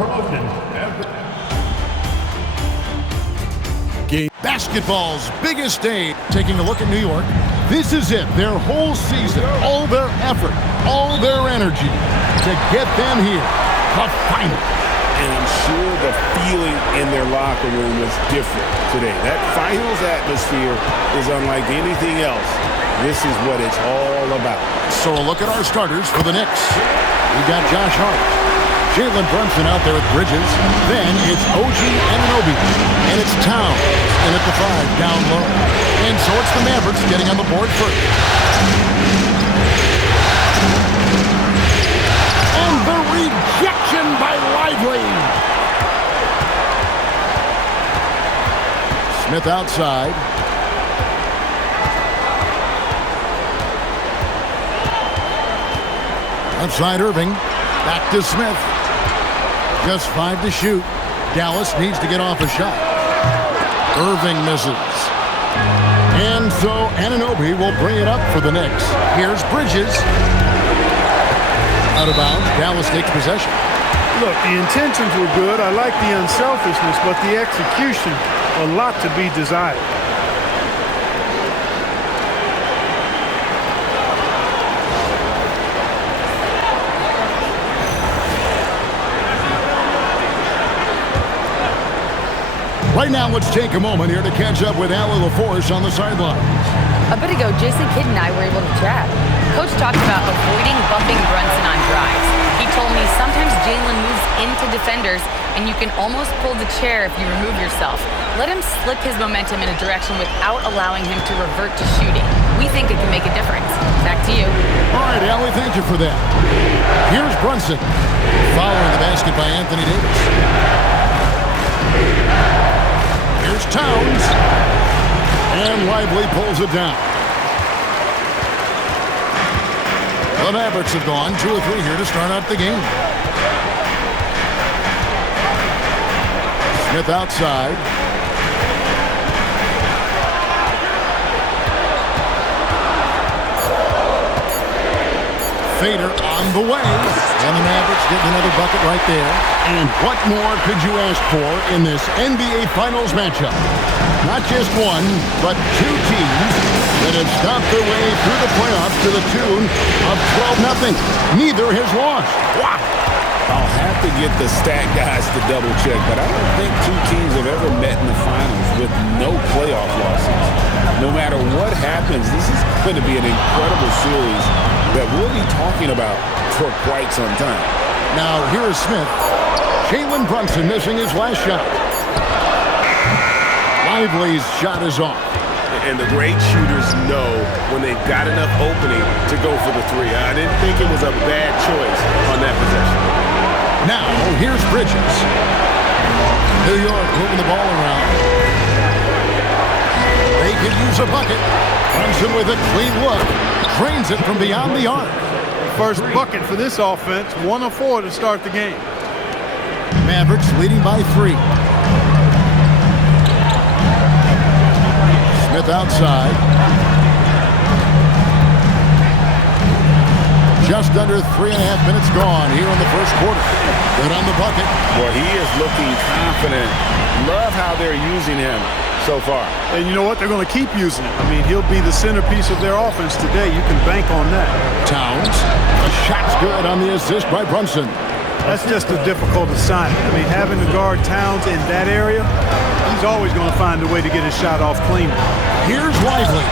promotion. Basketball's biggest day. Taking a look at New York. This is it. Their whole season, all their effort, all their energy to get them here. The final. And I'm sure the feeling in their locker room was different today. That finals atmosphere is unlike anything else. This is what it's all about. So a look at our starters for the Knicks. We got Josh Hart, Jalen Brunson out there at Bridges. Then it's OG Anunoby. And it's Towns in at the 5 down low. And so it's the Mavericks getting on the board first. And the rejection by Lively. Smith outside. Outside Irving. Back to Smith. Just 5 to shoot. Dallas needs to get off a shot. Irving misses. And so Anunoby will bring it up for the Knicks. Here's Bridges. Out of bounds. Dallas takes possession. Look, the intentions were good. I like the unselfishness, but the execution, a lot to be desired. Right now, let's take a moment here to catch up with Allie LaForce on the sidelines. A bit ago, Jason Kidd and I were able to chat. Coach talked about avoiding bumping Brunson on drives. He told me sometimes Jalen moves into defenders, and you can almost pull the chair if you remove yourself. Let him slip his momentum in a direction without allowing him to revert to shooting. We think it can make a difference. Back to you. All right, Allie, thank you for that. Here's Brunson. Following the basket by Anthony Davis. Here's Towns. And Lively pulls it down. The Mavericks have gone 2 or 3 here to start out the game. Smith outside. Fader on the way. And the Mavericks getting another bucket right there. And what more could you ask for in this NBA Finals matchup? Not just one, but 2 teams that have stopped their way through the playoffs to the tune of 12-0. Neither has lost. Wow. I'll have to get the stat guys to double check, but I don't think 2 teams have ever met in the finals with no playoff losses. No matter what happens, this is going to be an incredible series that we'll be talking about for quite some time. Now, here is Smith. Jalen Brunson missing his last shot. Lively's shot is off. And the great shooters know when they've got enough opening to go for the 3. I didn't think it was a bad choice on that possession. Now, here's Bridges. New York moving the ball around. They could use a bucket. Brunson with a clean look. Drains it from beyond the arc. First bucket for this offense. 1 of 4 to start the game. Mavericks leading by 3. Smith outside. Just under 3.5 minutes gone here in the first quarter. Good on the bucket. Well, he is looking confident. Love how they're using him so far. And you know what? They're going to keep using him. I mean, he'll be the centerpiece of their offense today. You can bank on that. Towns. The shot's good on the assist by Brunson. That's just a difficult assignment. I mean, having to guard Towns in that area, he's always going to find a way to get his shot off cleanly. Here's Lively.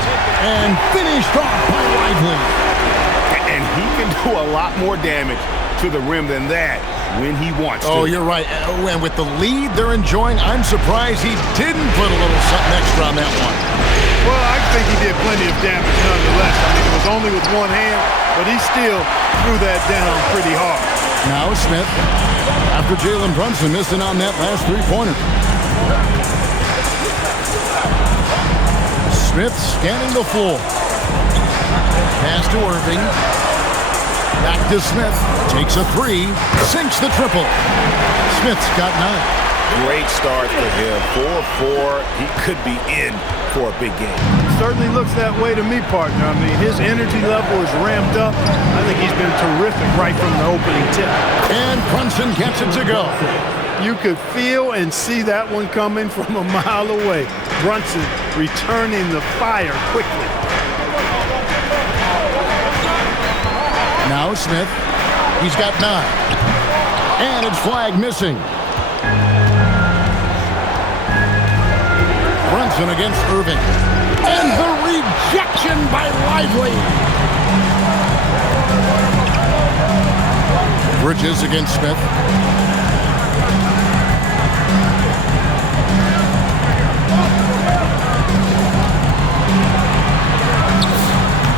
And finished off by Lively. And he can do a lot more damage to the rim than that when he wants to. Oh, you're right. And with the lead they're enjoying, I'm surprised he didn't put a little something extra on that one. Well, I think he did plenty of damage nonetheless. I mean, it was only with one hand, but he still threw that down pretty hard. Now Smith, after Jalen Brunson missing on that last 3-pointer. Smith scanning the floor. Pass to Irving. Back to Smith. Takes a 3. Sinks the triple. Smith's got 9. Great start for him. 4-4. He could be in for a big game. Certainly looks that way to me, partner. I mean, his energy level is ramped up. I think he's been terrific right from the opening tip. And Brunson gets it to go. You could feel and see that one coming from a mile away. Brunson returning the fire quickly. Now Smith. He's got 9. And it's flag missing. Brunson against Irving. And the rejection by Lively. Bridges against Smith.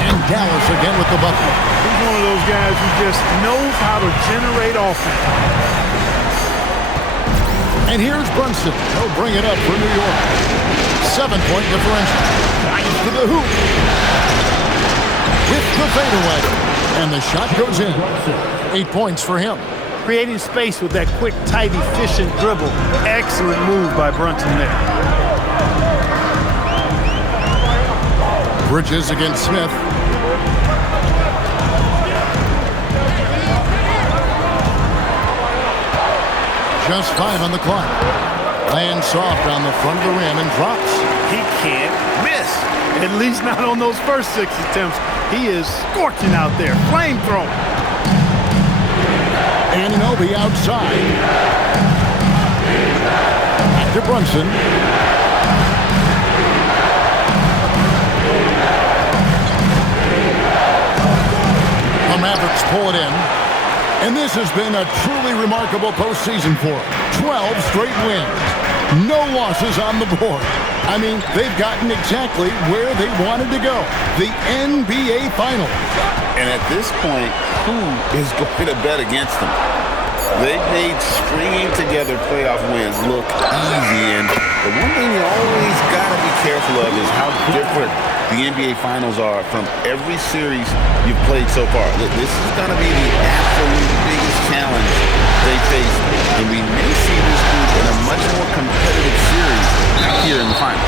And Dallas again with the bucket. He's one of those guys who just knows how to generate offense. And here's Brunson. He'll bring it up for New York. 7-point differential. Drives to the hoop. With the fadeaway. And the shot goes in. 8 points for him. Creating space with that quick, tight, efficient dribble. Excellent move by Brunson there. Bridges against Smith. Just 5 on the clock. Lands soft on the front of the rim and drops. He can't miss. At least not on those first 6 attempts. He is scorching out there. Flamethrower. Anunoby outside. Back to Brunson. The Mavericks pull it in. And this has been a truly remarkable postseason for them. 12 straight wins. No losses on the board. I mean, they've gotten exactly where they wanted to go. The NBA Finals. And at this point, who is going to bet against them? They've made stringing together playoff wins look easy. And the one thing you always got to be careful of is how different the NBA Finals are from every series you've played so far. This is going to be the absolute biggest challenge they face. And we may see this group in a much more competitive series out here in the final.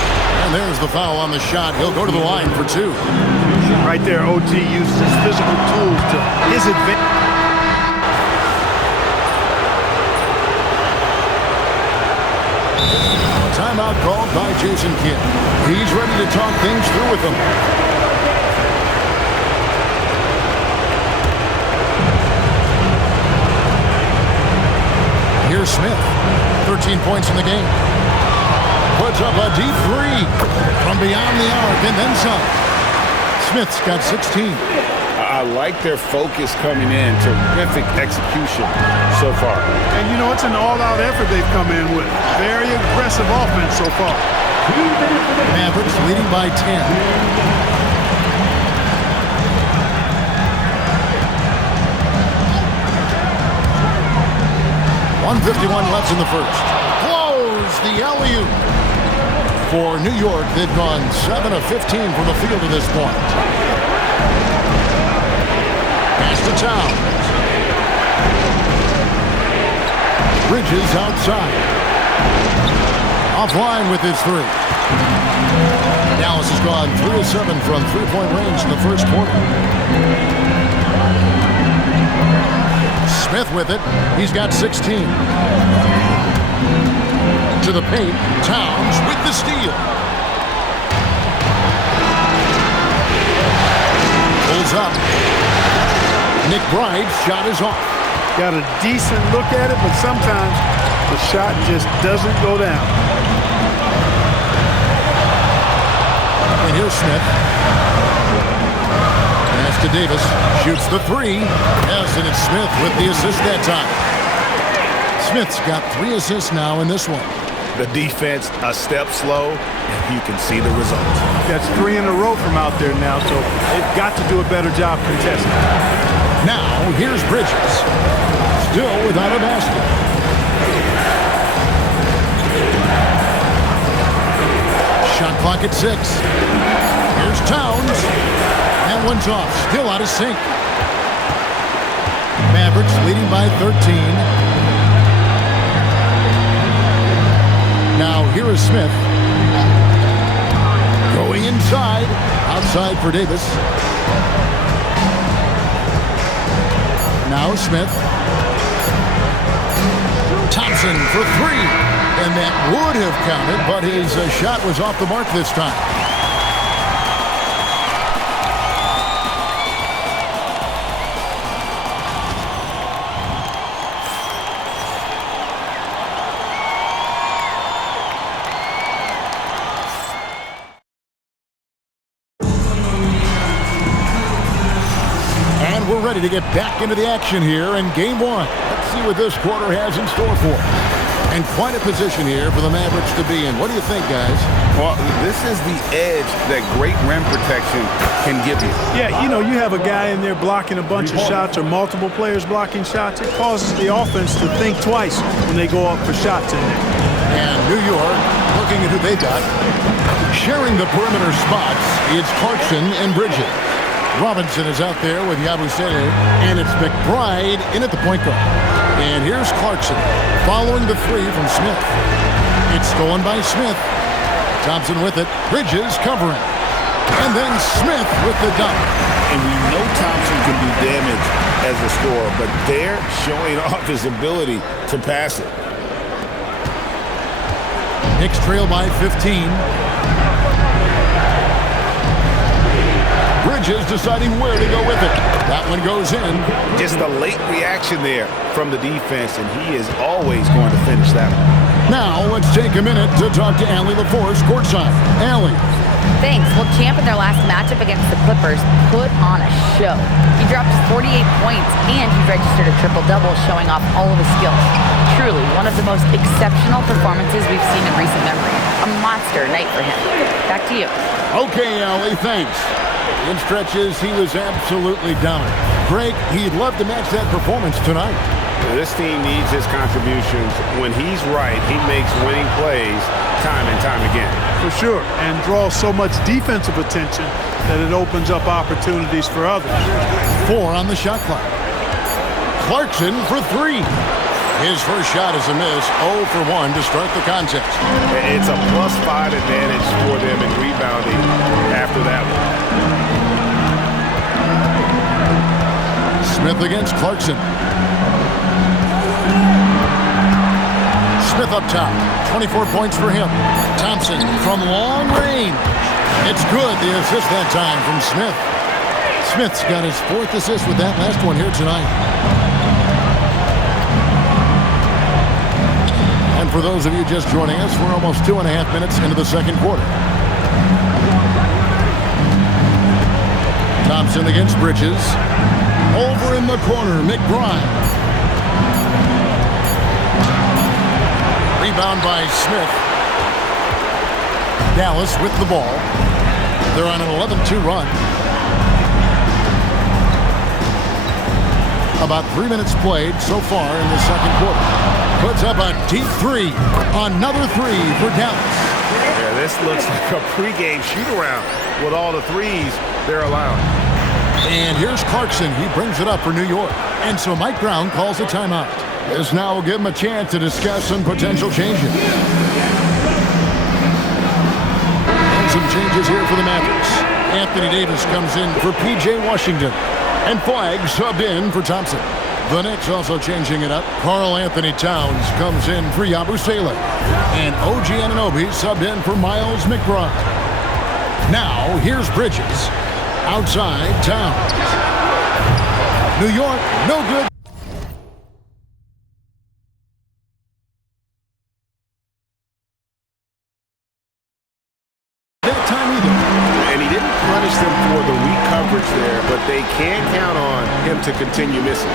And there's the foul on the shot. He'll go to the line for 2. Right there, OG used his physical tools to his advantage. Timeout called by Jason Kidd. He's ready to talk things through with them. Here's Smith. 13 points in the game. Puts up a deep 3 from beyond the arc and then some. Smith's got 16. I like their focus coming in. Terrific execution so far. And you know, it's an all-out effort they've come in with. Very aggressive offense so far. Mavericks leading by 10. 1:51 left in the first. Close the alley-oop. For New York, they've gone 7 of 15 from the field to this point. Pass to Towns. Bridges outside. Offline with his 3. Dallas has gone 3 of 7 from three-point range in the first quarter. Smith with it. He's got 16. To the paint. Towns with the steal. Pulls up. Nick Bride's shot is off. Got a decent look at it, but sometimes the shot just doesn't go down. And here's Smith. Pass to Davis. Shoots the 3. Yes, and it's Smith with the assist that time. Smith's got 3 assists now in this one. The defense a step slow, and you can see the results. That's 3 in a row from out there now, so they've got to do a better job contesting. Now, here's Bridges. Still without a basket. Shot clock at 6. Here's Towns. That one's off. Still out of sync. Mavericks leading by 13. Now, here is Smith. Going inside. side. Outside for Davis. Now Smith. Thompson for three. And that would have counted, but his shot was off the mark this time. And we're ready to get back into the action here in game one. Let's see what this quarter has in store for us. And quite a position here for the Mavericks to be in. What do you think, guys? Well, this is the edge that great rim protection can give you. Yeah, you know, you have a guy in there blocking a bunch of shots or multiple players blocking shots. It causes the offense to think twice when they go up for shots in there. And New York, looking at who they got, sharing the perimeter spots, it's Clarkson and Bridges. Robinson is out there with Yabusele, and it's McBride in at the point guard. And here's Clarkson following the three from Smith. It's stolen by Smith. Thompson with it. Bridges covering. And then Smith with the dunk. And we know Thompson can do damage as a scorer, but they're showing off his ability to pass it. Knicks trail by 15. Bridges deciding where to go with it. That one goes in. Just a late reaction there from the defense, and he is always going to finish that one. Now let's take a minute to talk to Allie LaForce courtside. Allie. Thanks. Well, Champ in their last matchup against the Clippers put on a show. He dropped 48 points, and he registered a triple-double, showing off all of his skills. Truly, one of the most exceptional performances we've seen in recent memory. A monster night for him. Back to you. Okay, Allie, thanks. In stretches, he was absolutely dominant. Greg, he'd love to match that performance tonight. This team needs his contributions. When he's right, he makes winning plays time and time again. For sure, and draws so much defensive attention that it opens up opportunities for others. 4 on the shot clock. Clarkson for 3. His first shot is a miss, 0 for 1 to start the contest. It's a +5 advantage for them in rebounding after that one. Smith against Clarkson. Smith up top. 24 points for him. Thompson from long range. It's good, the assist that time from Smith. Smith's got his 4th assist with that last one here tonight. And for those of you just joining us, we're almost 2.5 minutes into the second quarter. Thompson against Bridges. Over in the corner, McBride. Rebound by Smith. Dallas with the ball. They're on an 11-2 run. About 3 minutes played so far in the second quarter. Puts up a deep 3. Another 3 for Dallas. Yeah, this looks like a pregame shoot-around with all the threes they're allowing. And here's Clarkson. He brings it up for New York. And so Mike Brown calls a timeout. This now will give him a chance to discuss some potential changes. And some changes here for the Mavericks. Anthony Davis comes in for P.J. Washington. And Flagg subbed in for Thompson. The Knicks also changing it up. Karl Anthony Towns comes in for Yabusele. And OG Anunoby subbed in for Miles McBride. Now, here's Bridges. Outside, Towns. New York, no good. That time either. And he didn't punish them for the weak coverage there, but they can't count on him to continue missing.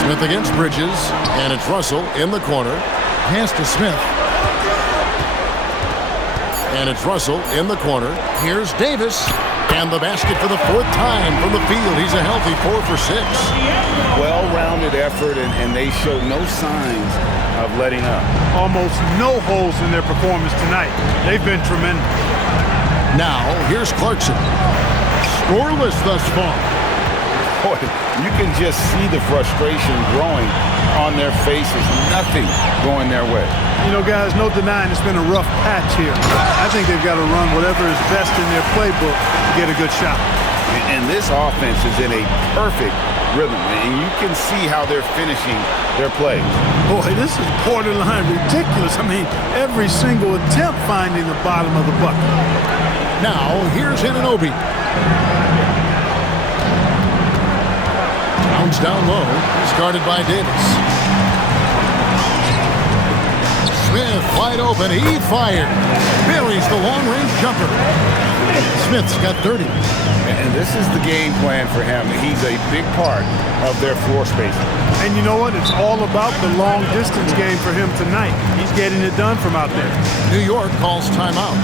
Smith against Bridges, and it's Russell in the corner. Pass to Smith. And it's Russell in the corner. Here's Davis. And the basket for the 4th time from the field. He's a healthy 4 for 6. Well-rounded effort, and they show no signs of letting up. Almost no holes in their performance tonight. They've been tremendous. Now, here's Clarkson. Scoreless thus far. Boy, you can just see the frustration growing on their faces. Nothing going their way. You know, guys, no denying it's been a rough patch here. I think they've got to run whatever is best in their playbook to get a good shot. And this offense is in a perfect rhythm, and you can see how they're finishing their plays. Boy, this is borderline ridiculous. I mean, every single attempt finding the bottom of the bucket. Now, here's Anunoby. Bounce down low. He's guarded by Davis. Smith wide open. He fired. Buries the long-range jumper. Smith's got 30. And this is the game plan for him. He's a big part of their floor spacing. And you know what? It's all about the long-distance game for him tonight. He's getting it done from out there. New York calls timeout.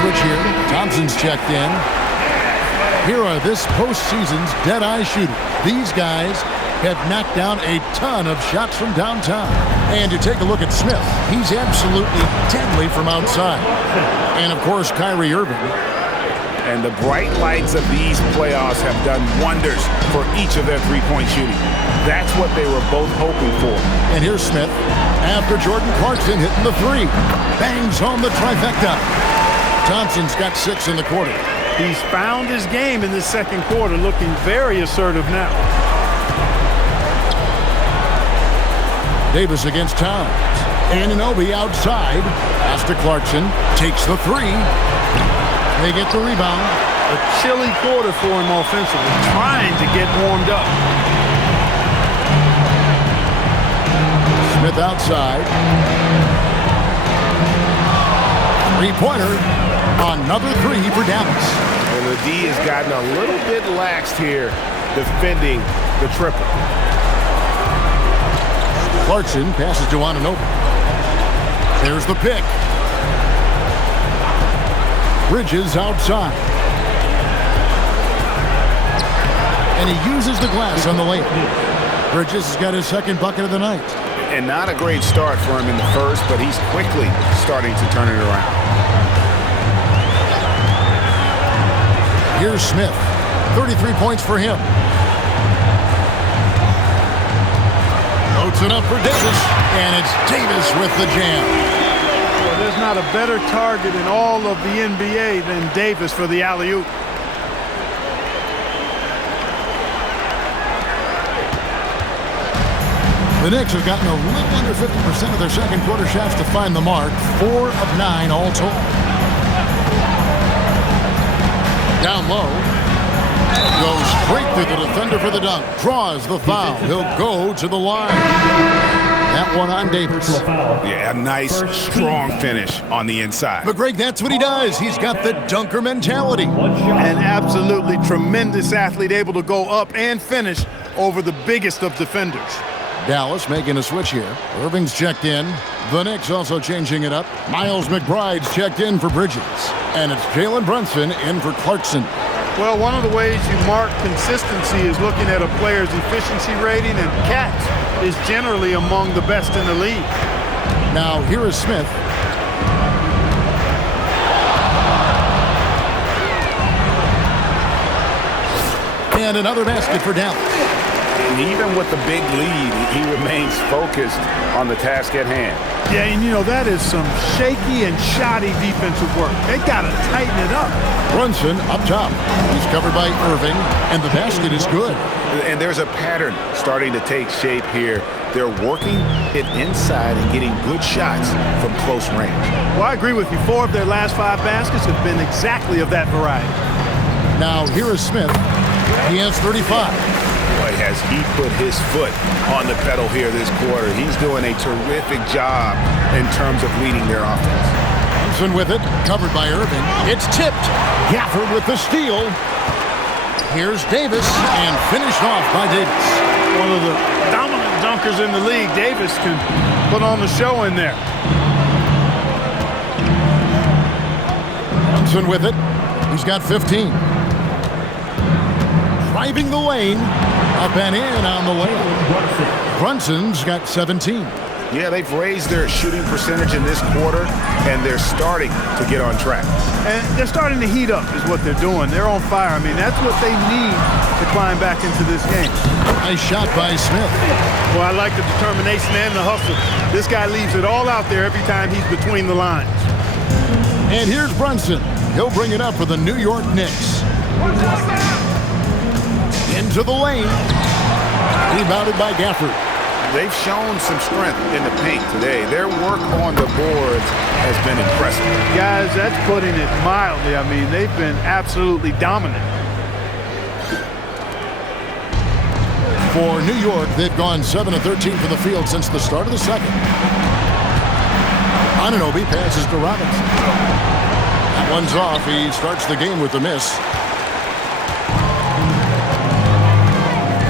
Switch here. Thompson's checked in. Here are this postseason's dead-eye shooters. These guys have knocked down a ton of shots from downtown. And you take a look at Smith. He's absolutely deadly from outside. And, of course, Kyrie Irving. And the bright lights of these playoffs have done wonders for each of their three-point shooting. That's what they were both hoping for. And here's Smith after Jordan Clarkson hitting the three. Bangs home the trifecta. Thompson's got 6 in the quarter. He's found his game in the second quarter, looking very assertive now. Davis against Towns. Anunoby outside. Pass to Clarkson. Takes the three. They get the rebound. A chilly quarter for him offensively, trying to get warmed up. Smith outside. Three-pointer. Another three for Dallas. And the D has gotten a little bit laxed here defending the triple. Clarkson passes to Anunoby. There's the pick. Bridges outside. And he uses the glass on the layup. Bridges has got his second bucket of the night. And not a great start for him in the first, but he's quickly starting to turn it around. Here's Smith. 33 points for him. Notes it up for Davis. And it's Davis with the jam. Well, there's not a better target in all of the NBA than Davis for the alley-oop. The Knicks have gotten a little under 50% of their second quarter shots to find the mark. 4 of 9 all told. Down low. Goes straight through the defender for the dunk. Draws the foul. He'll go to the line. That one on Davis. Yeah, a nice, strong finish on the inside. But, Greg, that's what he does. He's got the dunker mentality. An absolutely tremendous athlete, able to go up and finish over the biggest of defenders. Dallas making a switch here. Irving's checked in. The Knicks also changing it up. Miles McBride's checked in for Bridges. And it's Jalen Brunson in for Clarkson. Well, one of the ways you mark consistency is looking at a player's efficiency rating, and Catch is generally among the best in the league. Now, here is Smith. And another basket for Dallas. And even with the big lead, he remains focused on the task at hand. Yeah, and you know, that is some shaky and shoddy defensive work. They got to tighten it up. Brunson up top. He's covered by Irving, and the basket is good. And there's a pattern starting to take shape here. They're working it inside and getting good shots from close range. Well, I agree with you. 4 of their last 5 baskets have been exactly of that variety. Now, here is Smith. He has 35. Boy, has he put his foot on the pedal here this quarter. He's doing a terrific job in terms of leading their offense. Thompson with it, covered by Irving. It's tipped. Gafford with the steal. Here's Davis, and finished off by Davis. One of the dominant dunkers in the league. Davis can put on the show in there. Brunson with it. He's got 15. Driving the lane. Up and in on the lane. Brunson's got 17. Yeah, they've raised their shooting percentage in this quarter, and they're starting to get on track. And they're starting to heat up is what they're doing. They're on fire. I mean, that's what they need to climb back into this game. Nice shot by Smith. Well, I like the determination and the hustle. This guy leaves it all out there every time he's between the lines. And here's Brunson. He'll bring it up for the New York Knicks. Into the lane. Rebounded by Gafford. They've shown some strength in the paint today. Their work on the boards has been impressive. Guys, that's putting it mildly. I mean, they've been absolutely dominant. For New York, they've gone 7 of 13 from the field since the start of the second. Anunoby passes to Robinson. That one's off. He starts the game with a miss.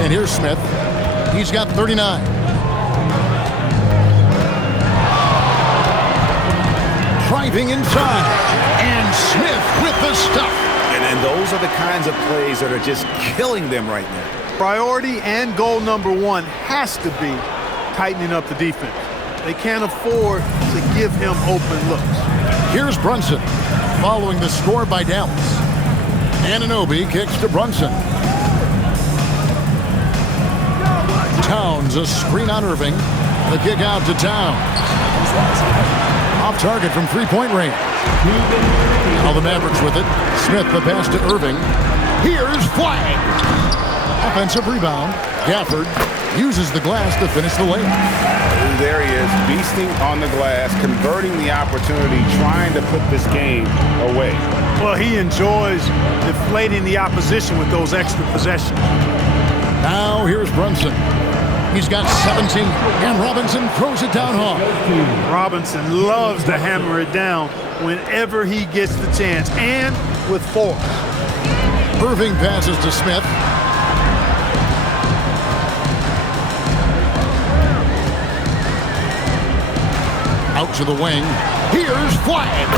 And here's Smith. He's got 39. Driving inside. And Smith with the stuff. And those are the kinds of plays that are just killing them right now. Priority and goal number one has to be tightening up the defense. They can't afford to give him open looks. Here's Brunson following the score by Dallas. Anunoby kicks to Brunson. Towns a screen on Irving. The kick out to Towns. Off target from three-point range. Now the Mavericks with it. Smith the pass to Irving. Here's Flag. Offensive rebound. Gafford uses the glass to finish the layup. There he is, beasting on the glass, converting the opportunity, trying to put this game away. Well, he enjoys deflating the opposition with those extra possessions. Now here's Brunson. He's got 17, and Robinson throws it down hard. Robinson loves to hammer it down whenever he gets the chance, and with force. Irving passes to Smith. Out to the wing. Here's Flag.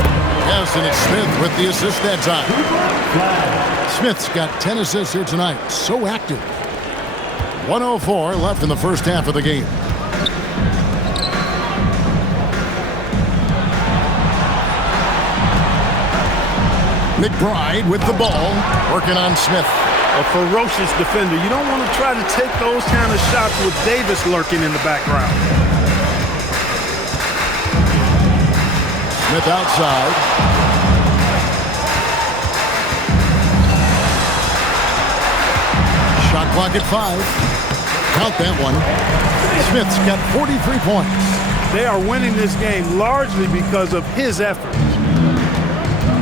Yes, and it's Smith with the assist that time. Smith's got 10 assists here tonight. So active. 1:04 left in the first half of the game. McBride with the ball, working on Smith. A ferocious defender. You don't want to try to take those kind of shots with Davis lurking in the background. Smith outside. Shot clock at 5. Count that one. Smith's got 43 points. They are winning this game largely because of his efforts.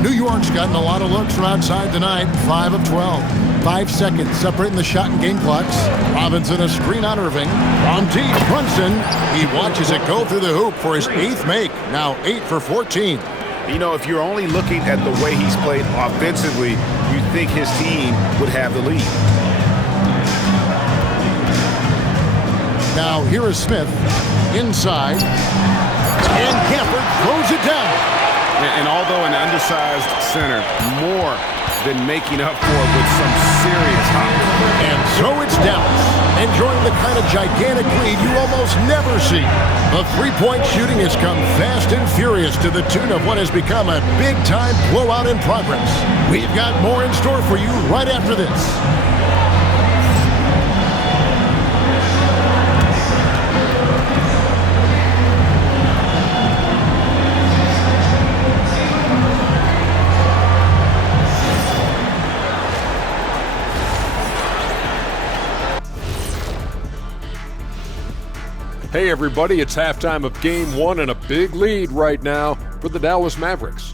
New York's gotten a lot of looks from outside tonight. 5 of 12. 5 seconds separating the shot and game clocks. Robinson a screen on Irving. On deep, Brunson. He watches it go through the hoop for his 8th make. Now 8 for 14. You know, if you're only looking at the way he's played offensively, you'd think his team would have the lead. Now here is Smith inside, and Gafford throws it down. And although an undersized center, more than making up for it with some serious hops. And so it's Dallas, enjoying the kind of gigantic lead you almost never see. The three-point shooting has come fast and furious to the tune of what has become a big-time blowout in progress. We've got more in store for you right after this. Hey everybody, it's halftime of Game 1 and a big lead right now for the Dallas Mavericks.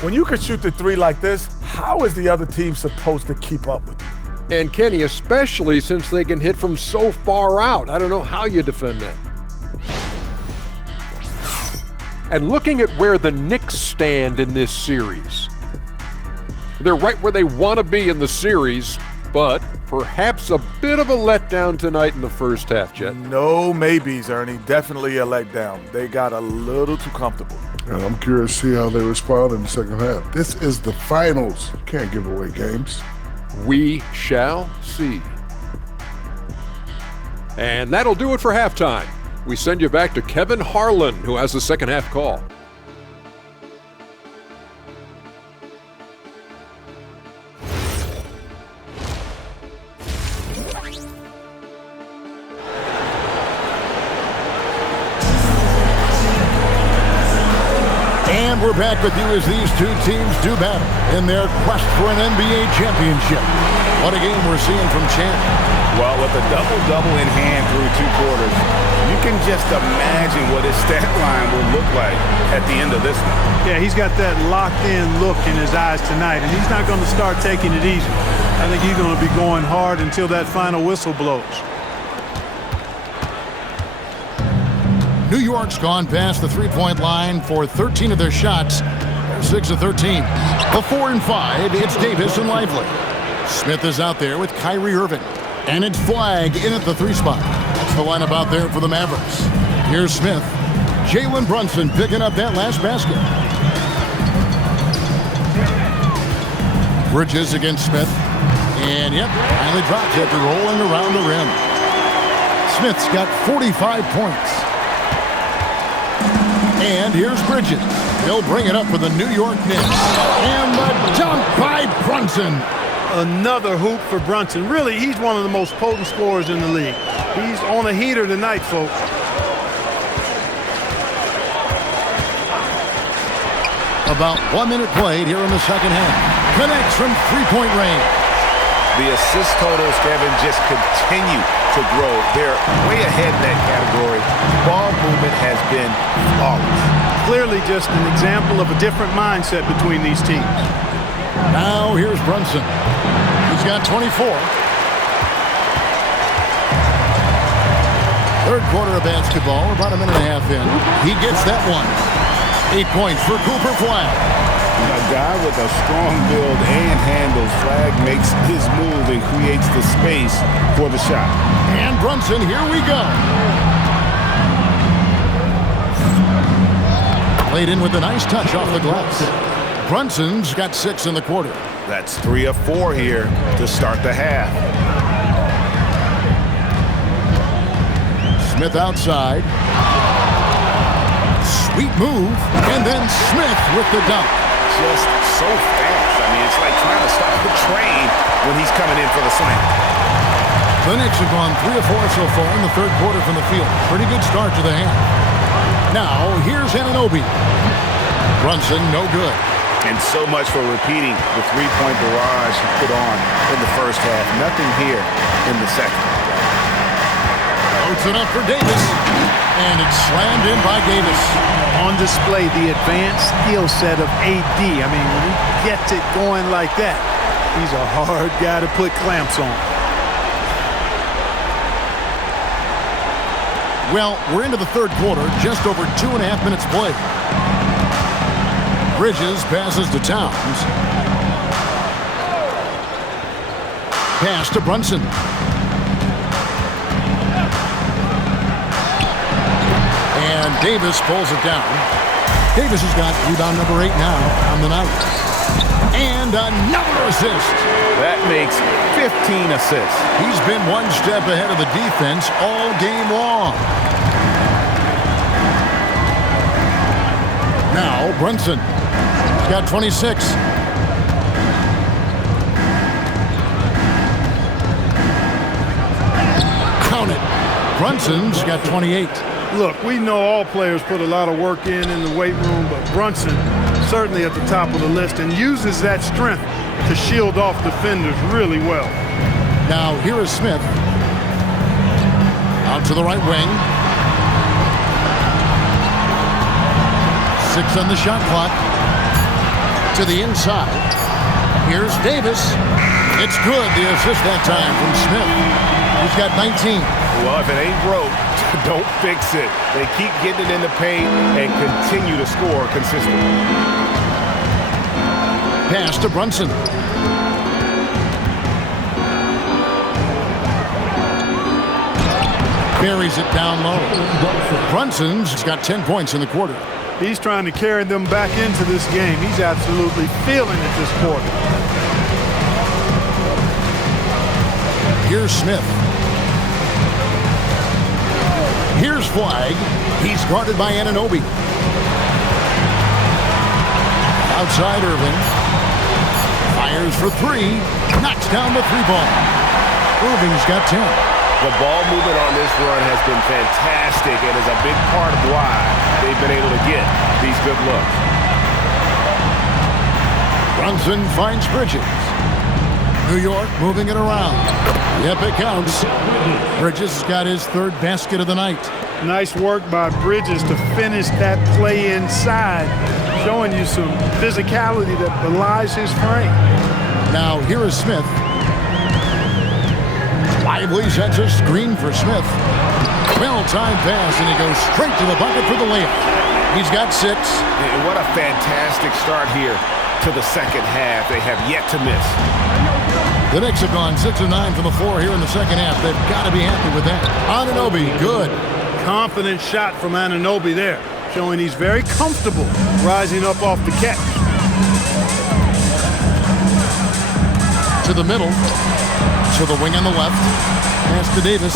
When you can shoot the three like this, how is the other team supposed to keep up with you? And Kenny, especially since they can hit from so far out. I don't know how you defend that. And looking at where the Knicks stand in this series, they're right where they want to be in the series, but perhaps a bit of a letdown tonight in the first half, Jet. No maybes, Ernie. Definitely a letdown. They got a little too comfortable. And I'm curious to see how they respond in the second half. This is the finals. You can't give away games. We shall see. And that'll do it for halftime. We send you back to Kevin Harlan, who has the second half call. And we're back with you as these two teams do battle in their quest for an NBA championship. What a game we're seeing from Champ. Well, with a double-double in hand through 2 quarters, you can just imagine what his stat line will look like at the end of this one. Yeah, he's got that locked-in look in his eyes tonight, and he's not going to start taking it easy. I think he's going to be going hard until that final whistle blows. New York's gone past the three-point line for 13 of their shots. They're 6 of 13. The 4 and 5, it's Davis and Lively. Smith is out there with Kyrie Irving. And it's Flag in at the 3 spot. That's the lineup out there for the Mavericks. Here's Smith. Jalen Brunson picking up that last basket. Bridges against Smith. And yep, finally drops after rolling around the rim. Smith's got 45 points. And here's Bridges. He'll bring it up for the New York Knicks. And the dunk by Brunson. Another hoop for Brunson. Really, he's one of the most potent scorers in the league. He's on a heater tonight, folks. About 1 minute played here in the second half. Connects from three-point range. The assist totals, Kevin, just continue to grow. They're way ahead in that category. Ball movement has been flawless. Clearly just an example of a different mindset between these teams. Now here's Brunson. He's got 24. Third quarter of basketball, about a minute and a half in. He gets that one. 8 points for Cooper Flag. A guy with a strong build and handles. Flag makes his move and creates the space for the shot. And Brunson, here we go. Played in with a nice touch off the glass. Brunson's got 6 in the quarter. That's 3 of 4 here to start the half. Smith outside. Sweet move. And then Smith with the dunk. Just so fast. I mean, it's like trying to stop the train when he's coming in for the slam. The Knicks have gone 3 of 4 so far in the third quarter from the field. Pretty good start to the half. Now, here's Anunoby. Brunson, no good. And so much for repeating the three-point barrage he put on in the first half. Nothing here in the second. Floats it up for Davis. And it's slammed in by Davis. On display, the advanced skill set of AD. I mean, when he gets it going like that, he's a hard guy to put clamps on. Well, we're into the third quarter, just over 2.5 minutes played. Bridges passes to Towns. Pass to Brunson. And Davis pulls it down. Davis has got rebound number 8 now on the night. And another assist. That makes 15 assists. He's been one step ahead of the defense all game long. Now Brunson. He's got 26. Count it. Brunson's got 28. Look, we know all players put a lot of work in the weight room, but Brunson certainly at the top of the list and uses that strength to shield off defenders really well. Now here is Smith. Out to the right wing. 6 on the shot clock. To the inside. Here's Davis. It's good, the assist that time from Smith. He's got 19. Well, if it ain't broke, don't fix it. They keep getting it in the paint and continue to score consistently. Pass to Brunson. Buries it down low. Brunson's got 10 points in the quarter. He's trying to carry them back into this game. He's absolutely feeling it this quarter. Here's Smith. Here's Flag. He's guarded by Anunoby. Outside Irving. Fires for three. Knocks down the three ball. Irving's got 10. The ball movement on this run has been fantastic and is a big part of why they've been able to get these good looks. Brunson finds Bridges. New York moving it around. Yep, it counts. Bridges has got his third basket of the night. Nice work by Bridges to finish that play inside, showing you some physicality that belies his frame. Now here is Smith. Lively sets a screen for Smith. Well-timed pass, and he goes straight to the bucket for the layup. He's got 6. And what a fantastic start here to the second half. They have yet to miss. The Knicks have gone 6 of 9 from the floor here in the second half. They've got to be happy with that. Anunoby, good. Confident shot from Anunoby there, showing he's very comfortable rising up off the catch. To the middle. To the wing on the left. Pass to Davis.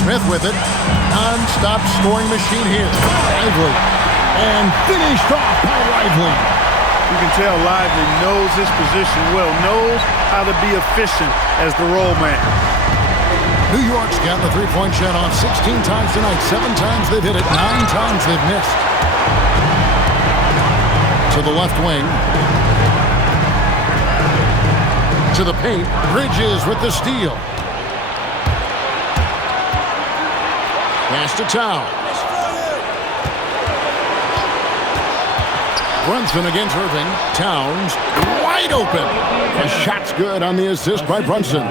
Smith with it. Non-stop scoring machine here. Lively. And finished off by Lively. You can tell Lively knows his position well, knows how to be efficient as the roll man. New York's gotten the three-point shot off 16 times tonight. 7 times they've hit it. 9 times they've missed. To the left wing. To the paint. Bridges with the steal. Pass to Towns. Brunson against Irving. Towns wide open. The shot's good on the assist by Brunson.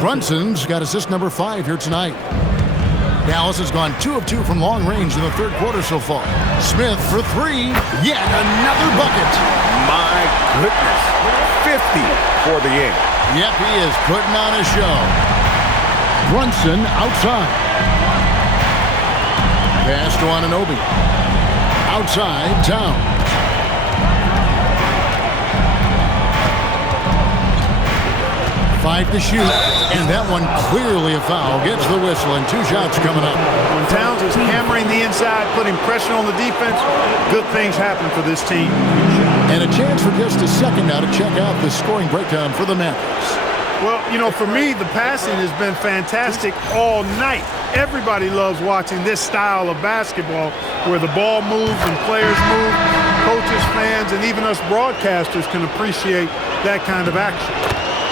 Brunson's got assist number 5 here tonight. Dallas has gone 2 of 2 from long range in the third quarter so far. Smith for 3. Yet another bucket. My goodness. 50 for the game. Yep, he is putting on a show. Brunson outside. Pass to Anunoby. Outside, Towns. Five to shoot, and that one clearly a foul. Gets the whistle, and 2 shots coming up. When Towns is hammering the inside, putting pressure on the defense, good things happen for this team. And a chance for just a second now to check out the scoring breakdown for the Mavericks. Well, you know, for me, the passing has been fantastic all night. Everybody loves watching this style of basketball where the ball moves and players move. Coaches, fans, and even us broadcasters can appreciate that kind of action.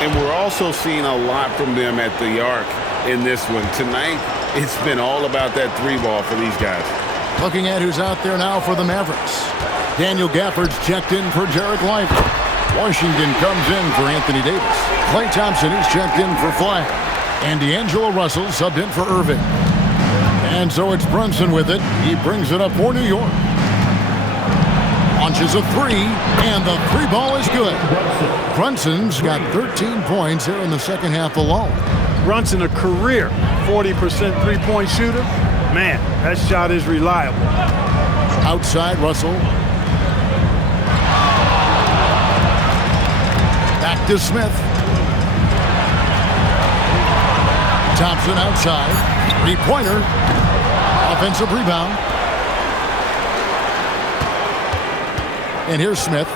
And we're also seeing a lot from them at the arc in this one. Tonight, it's been all about that 3-ball for these guys. Looking at who's out there now for the Mavericks. Daniel Gafford's checked in for Jarek Lively. Washington comes in for Anthony Davis. Klay Thompson is checked in for Flag. And D'Angelo Russell subbed in for Irving. And so it's Brunson with it. He brings it up for New York. Launches a 3, and the 3-ball is good. Brunson's got 13 points here in the second half alone. Brunson, a career 40% three-point shooter. Man, that shot is reliable. Outside, Russell. Back to Smith. Thompson outside. 3-pointer. Offensive rebound. And here's Smith.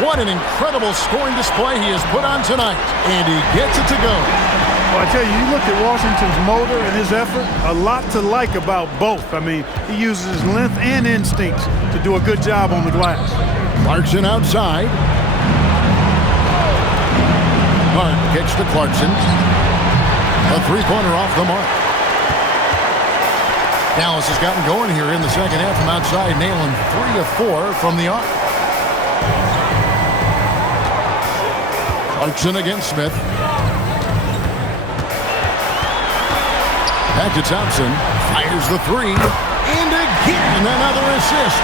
What an incredible scoring display he has put on tonight. And he gets it to go. Well, I tell you, you look at Washington's motor and his effort, a lot to like about both. I mean, he uses his length and instincts to do a good job on the glass. Clarkson outside. Hart kicks to Clarkson. A 3-pointer off the mark. Dallas has gotten going here in the second half from outside, nailing 3 of 4 from the arc. Clarkson against Smith. Back to Thompson. Fires the 3. And again, another assist.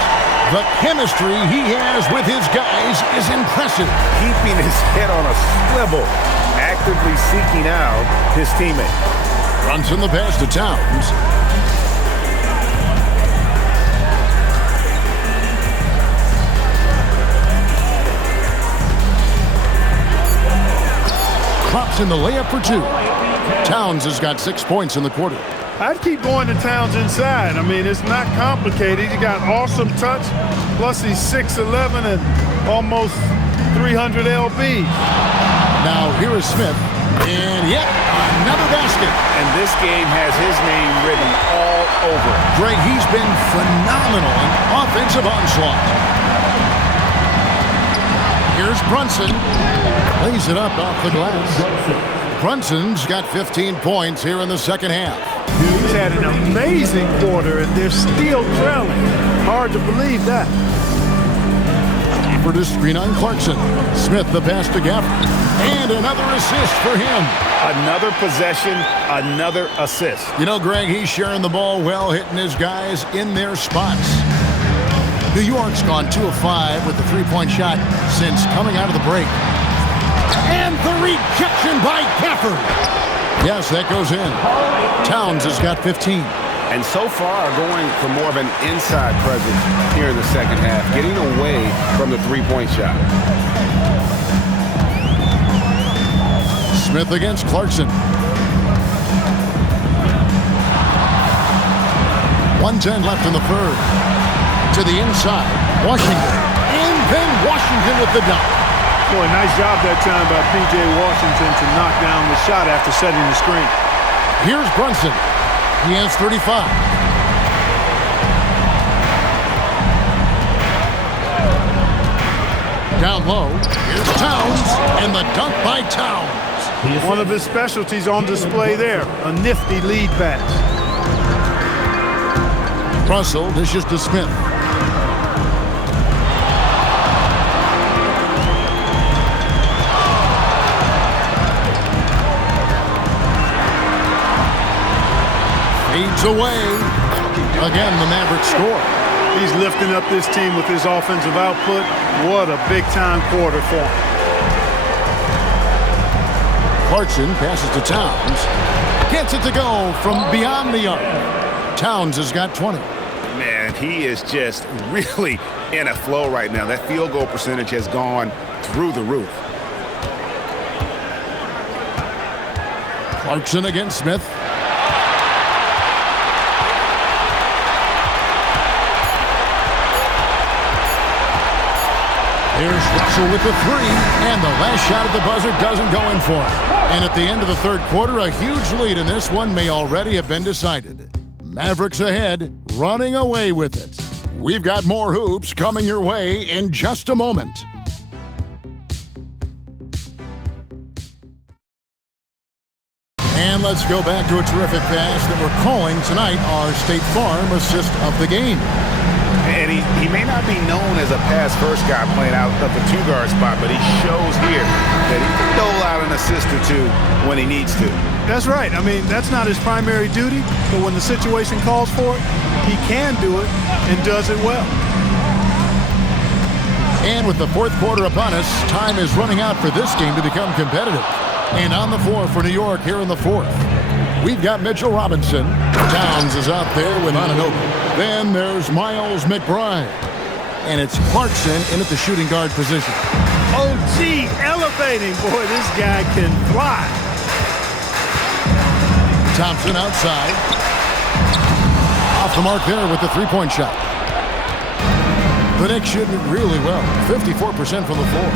The chemistry he has with his guys is impressive. Keeping his head on a swivel, actively seeking out his teammate. Brunson the pass to Towns. Clarkson the layup for 2. Towns has got 6 points in the quarter. I'd keep going to Towns inside. I mean, it's not complicated. He got awesome touch, plus he's 6'11" and almost 300 lb. Now here is Smith, and yet another basket. And this game has his name written all over it. Greg, he's been phenomenal in offensive onslaught. Here's Brunson. Lays it up off the glass. Brunson's got 15 points here in the second half. He's had an amazing quarter, and they're still trailing. Hard to believe that. For the screen on Clarkson. Smith the pass to Gafford. And another assist for him. Another possession, another assist. You know, Greg, he's sharing the ball well, hitting his guys in their spots. New York's gone 2 of 5 with the three-point shot since coming out of the break. And the rejection by Gafford. Yes, that goes in. Towns has got 15. And so far going for more of an inside presence here in the second half, getting away from the three-point shot. Smith against Clarkson. 1:10 left in the third. To the inside, Washington. And then Washington with the dunk. Boy, nice job that time by P.J. Washington to knock down the shot after setting the screen. Here's Brunson. He has 35. Down low, here's Towns, and the dunk by Towns. One of his specialties on display there, a nifty lead pass. Russell dishes to Smith. Fades away. Again, the Mavericks score. He's lifting up this team with his offensive output. What a big-time quarter for him. Clarkson passes to Towns. Gets it to go from beyond the arc. Towns has got 20. Man, he is just really in a flow right now. That field goal percentage has gone through the roof. Clarkson against Smith. Here's Russell with the three, and the last shot at the buzzer doesn't go in for him. And at the end of the third quarter, a huge lead in this one may already have been decided. Mavericks ahead, running away with it. We've got more hoops coming your way in just a moment. And let's go back to a terrific pass that we're calling tonight our State Farm assist of the game. And he may not be known as a pass-first guy playing out of the two-guard spot, but he shows here that he can dole out an assist or two when he needs to. That's right. I mean, that's not his primary duty, but when the situation calls for it, he can do it and does it well. And with the fourth quarter upon us, time is running out for this game to become competitive. And on the floor for New York here in the fourth, we've got Mitchell Robinson. Towns is out there with Anunoby. Then there's Miles McBride. And it's Clarkson in at the shooting guard position. OG elevating. Boy, this guy can fly. Thompson outside. Off the mark there with the three-point shot. The Knicks shooting really well. 54% from the floor.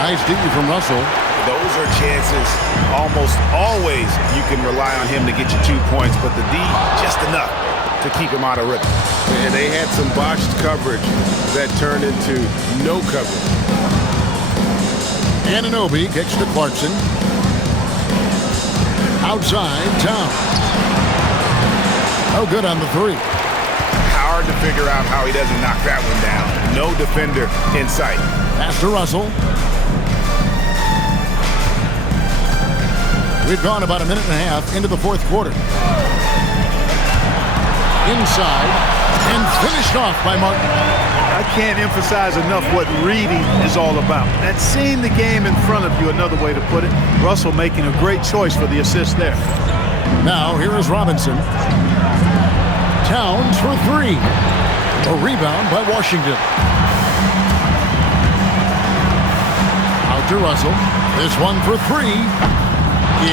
Nice D from Russell. Those are chances almost always you can rely on him to get you 2 points, but the D just enough to keep him out of rhythm. And they had some botched coverage that turned into no coverage. Anunoby kicks to Clarkson. Outside, Towns. Oh, good on the three. Hard to figure out how he doesn't knock that one down. No defender in sight. Pass to Russell. We've gone about a minute and a half into the fourth quarter. Inside, and finished off by Martin. I can't emphasize enough what reading is all about. That's seeing the game in front of you, another way to put it. Russell making a great choice for the assist there. Now, here is Robinson. Towns for three. A rebound by Washington. Out to Russell. This one for three.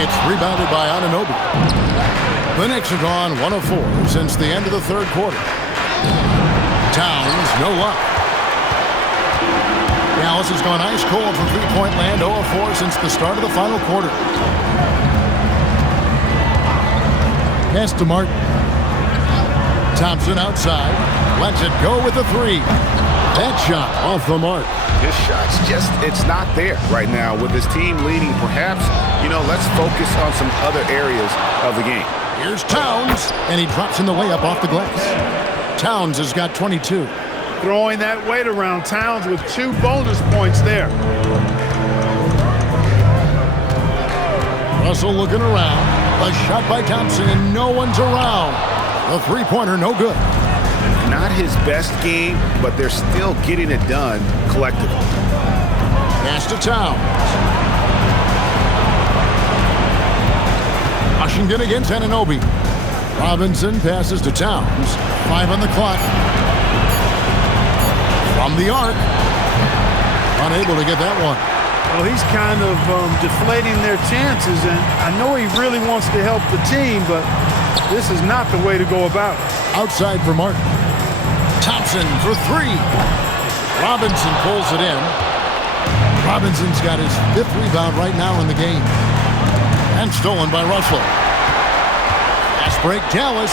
It's rebounded by Anunoby. The Knicks have gone 1 of 4 since the end of the third quarter. Towns, no luck. Dallas has gone ice cold from three-point land, 0 of 4 since the start of the final quarter. Pass to Martin. Thompson outside. Lets it go with the three. That shot off the mark. His shot's it's not there right now. With his team leading, perhaps, let's focus on some other areas of the game. Here's Towns, and he drops in the layup off the glass. Towns has got 22. Throwing that weight around. Towns with 2 bonus points there. Russell looking around. A shot by Thompson, and no one's around. The three-pointer, no good. Not his best game, but they're still getting it done collectively. Pass to Towns. Washington against Anunoby. Robinson passes to Towns. 5 on the clock. From the arc. Unable to get that one. Well, he's kind of deflating their chances, and I know he really wants to help the team, but this is not the way to go about it. Outside for Martin. Thompson for three. Robinson pulls it in. Robinson's got his 5th rebound right now in the game. And stolen by Russell. Fast break, Dallas.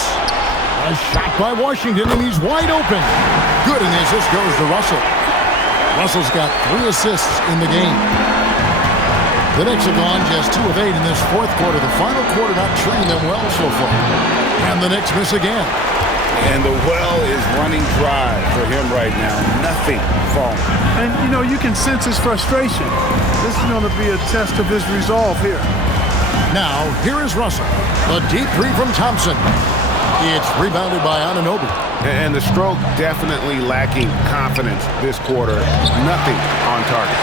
A shot by Washington, and he's wide open. Good, and the assist goes to Russell. Russell's got 3 assists in the game. The Knicks have gone just 2 of 8 in this fourth quarter. The final quarter not treating them well so far. And the Knicks miss again. And the well is running dry for him right now. Nothing falling. And, you can sense his frustration. This is going to be a test of his resolve here. Now, here is Russell. A deep three from Thompson. It's rebounded by Anunoby. And the stroke definitely lacking confidence this quarter. Nothing on target.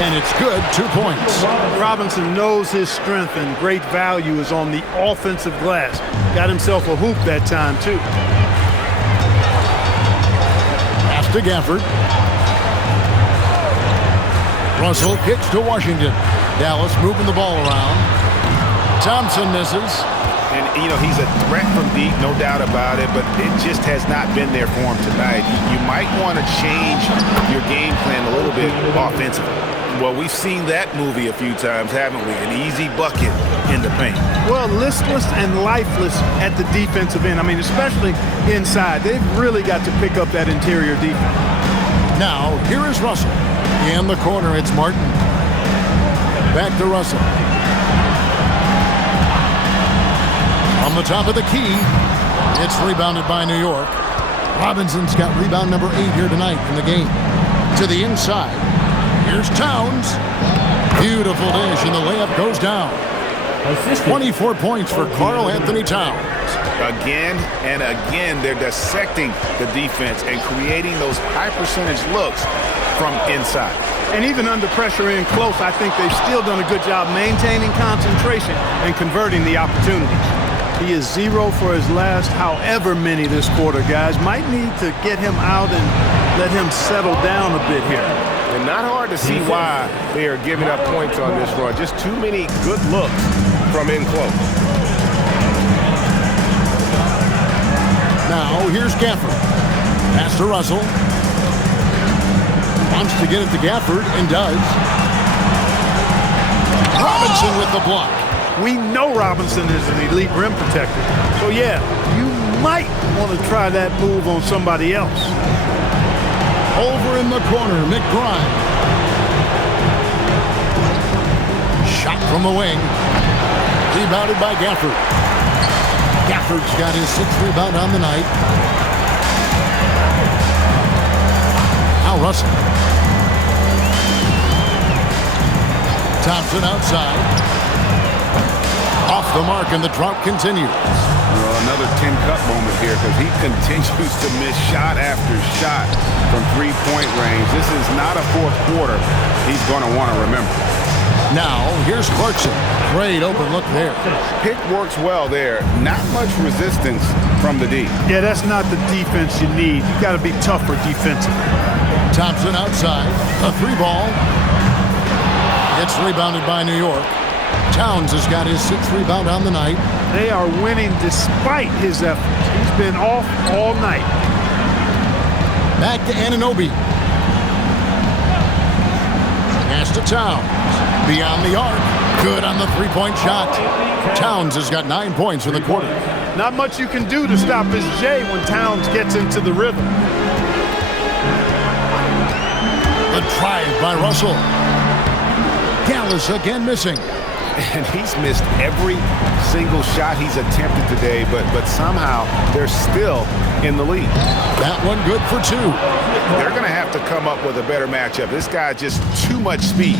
And it's good, 2 points. Robinson knows his strength and great value is on the offensive glass. Got himself a hoop that time, too. Pass to Gafford. Russell kicks to Washington. Dallas moving the ball around. Thompson misses. And, he's a threat from deep, no doubt about it, but it just has not been there for him tonight. You might want to change your game plan a little bit offensively. Well, we've seen that movie a few times, haven't we? An easy bucket in the paint. Well, listless and lifeless at the defensive end. I mean, especially inside. They've really got to pick up that interior defense. Now, here is Russell. In the corner, it's Martin. Back to Russell. On the top of the key, it's rebounded by New York. Robinson's got rebound number 8 here tonight in the game. To the inside. Here's Towns. Beautiful dish, and the layup goes down. 24 points for Karl Anthony Towns. Again and again, they're dissecting the defense and creating those high-percentage looks from inside. And even under pressure in close, I think they've still done a good job maintaining concentration and converting the opportunities. He is 0 for his last however many this quarter, guys. Might need to get him out and let him settle down a bit here. And not hard to see why they are giving up points on this run. Just too many good looks from in close. Now, here's Gafford. Pass to Russell. Wants to get it to Gafford, and does. Robinson with the block. We know Robinson is an elite rim protector. So, yeah, you might want to try that move on somebody else. Over in the corner, McBride. Shot from the wing. Rebounded by Gafford. Gafford's got his 6th rebound on the night. Now Russell. Thompson outside. Off the mark, and the drought continues. Well, another Tin Cup moment here because he continues to miss shot after shot. from three-point range. This is not a fourth quarter he's going to want to remember. Now, here's Clarkson. Great open look there. Pick works well there. Not much resistance from the D. Yeah, that's not the defense you need. You got to be tougher defensively. Thompson outside. A three ball. It's rebounded by New York. Towns has got his sixth rebound on the night. They are winning despite his efforts. He's been off all night. Back to Anunoby. Pass to Towns. Beyond the arc. Good on the three-point shot. Towns has got 9 points in the quarter. Not much you can do to stop his J when Towns gets into the rhythm. The drive by Russell. Gallus again missing. And he's missed every single shot he's attempted today, but somehow they're still in the lead. That one good for two. They're going to have to come up with a better matchup. This guy just too much speed.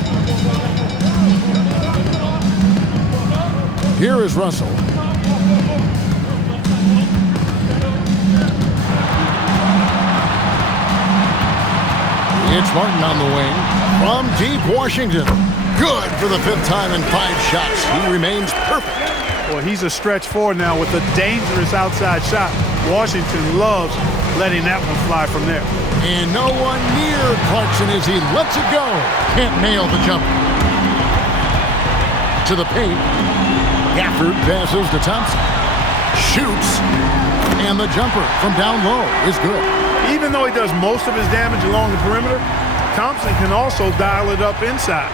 Here is Russell. It's Martin on the wing. From deep Washington. Good for the fifth time in 5 shots. He remains perfect. Well, he's a stretch forward now with a dangerous outside shot. Washington loves letting that one fly from there. And no one near Clarkson as he lets it go. Can't nail the jump. To the paint. Gafford passes to Thompson. Shoots. And the jumper from down low is good. Even though he does most of his damage along the perimeter, Thompson can also dial it up inside.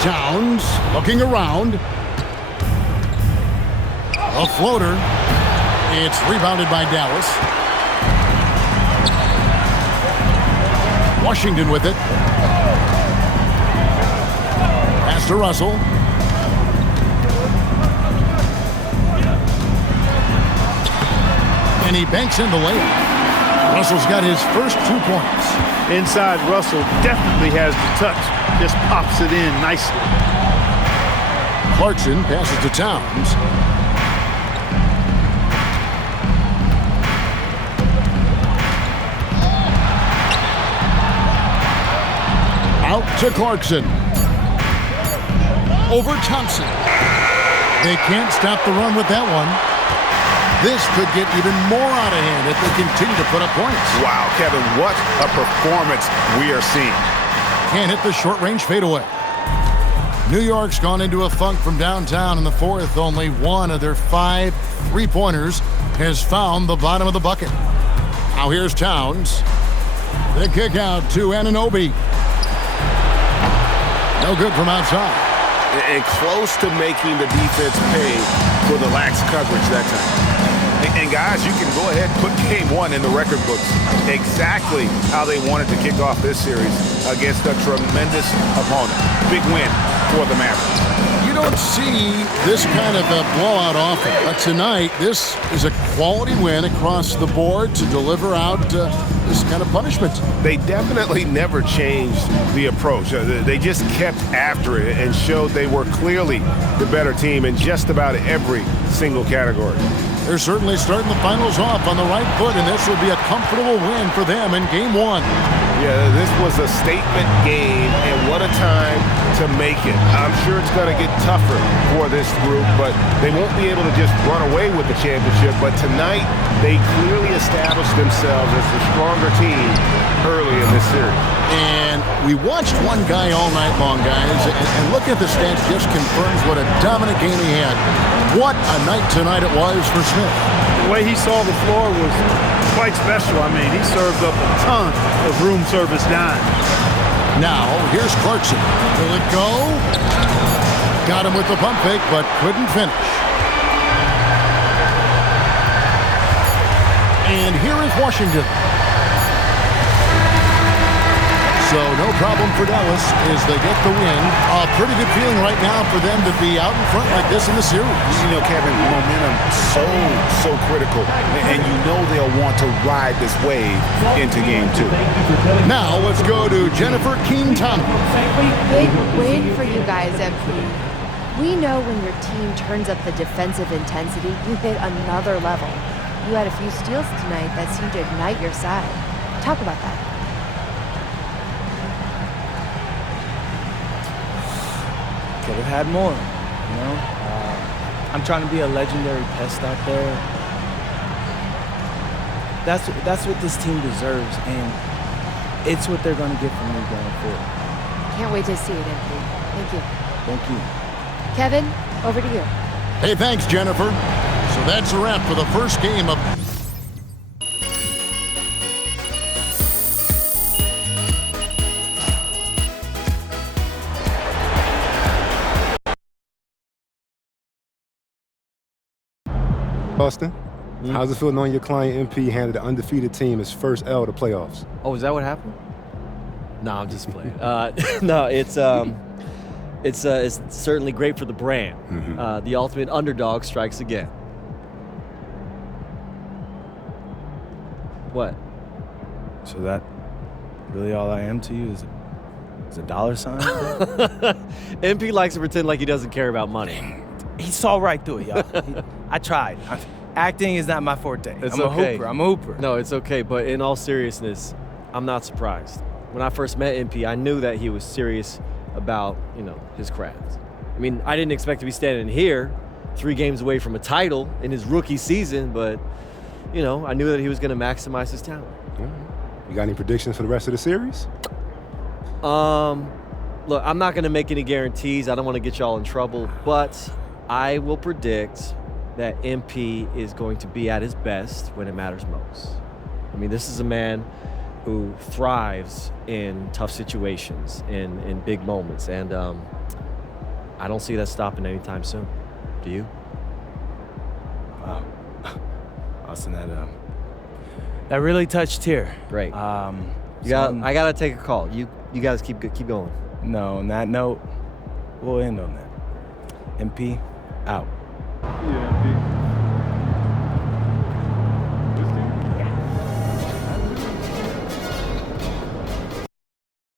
Towns looking around. A floater. It's rebounded by Dallas. Washington with it. Pass to Russell. And he banks in the layup. Russell's got his first 2 points. Inside, Russell definitely has the touch. Just pops it in nicely. Clarkson passes to Towns. Out to Clarkson. Over Thompson. They can't stop the run with that one. This could get even more out of hand if they continue to put up points. Wow, Kevin, what a performance we are seeing. Can't hit the short-range fadeaway. New York's gone into a funk from downtown in the fourth. Only one of their 5 three-pointers has found the bottom of the bucket. Now here's Towns. The kick out to Anunoby. No good from outside. And close to making the defense pay for the lax coverage that time. And guys, you can go ahead and put game 1 in the record books. Exactly how they wanted to kick off this series against a tremendous opponent. Big win for the Mavericks. You don't see this kind of a blowout often, but tonight this is a quality win across the board to deliver out this kind of punishment. They definitely never changed the approach. They just kept after it and showed they were clearly the better team in just about every single category. They're certainly starting the finals off on the right foot, and this will be a comfortable win for them in game 1. Yeah, this was a statement game, and what a time to make it. I'm sure it's going to get tougher for this group, but they won't be able to just run away with the championship. But tonight, they clearly established themselves as the stronger team early in this series. And we watched one guy all night long, guys, and looking at the stats just confirms what a dominant game he had. What a night tonight it was for Smith. The way he saw the floor was quite special. I mean, he served up a ton of room service dime. Now, here's Clarkson. Will it go? Got him with the pump fake, but couldn't finish. And here is Washington. So no problem for Dallas as they get the win. A pretty good feeling right now for them to be out in front like this in the series. You know, Kevin, momentum so critical. And you know they'll want to ride this wave into game 2. Now let's go to Jennifer Keene-Thomas. Big win for you guys, MP. We know when your team turns up the defensive intensity, you hit another level. You had a few steals tonight that seemed to ignite your side. Talk about that. Could have had more, you know? I'm trying to be a legendary pest out there. That's what this team deserves, and it's what they're going to get from me going forward. Can't wait to see it, MP. Thank you. Thank you. Kevin, over to you. Hey, thanks, Jennifer. So that's a wrap for the first game of... Austin, how's it feel knowing your client MP handed an undefeated team his first L to playoffs? Oh, is that what happened? No, I'm just playing. No, it's certainly great for the brand. The ultimate underdog strikes again. What? So that really all I am to you is a dollar sign? MP likes to pretend like he doesn't care about money. He saw right through it, y'all. I tried. Acting is not my forte. It's I'm a okay. hooper. I'm a hooper. No, it's okay. But in all seriousness, I'm not surprised. When I first met MP, I knew that he was serious about, his craft. I mean, I didn't expect to be standing here 3 games away from a title in his rookie season, but, I knew that he was going to maximize his talent. You got any predictions for the rest of the series? Look, I'm not going to make any guarantees. I don't want to get y'all in trouble, but I will predict that MP is going to be at his best when it matters most. I mean, this is a man who thrives in tough situations, in big moments, and I don't see that stopping anytime soon. Do you? Wow. Austin, that really touched here. Great. I gotta take a call. You guys keep going. No, on that note, we'll end on that. MP, out. Yeah,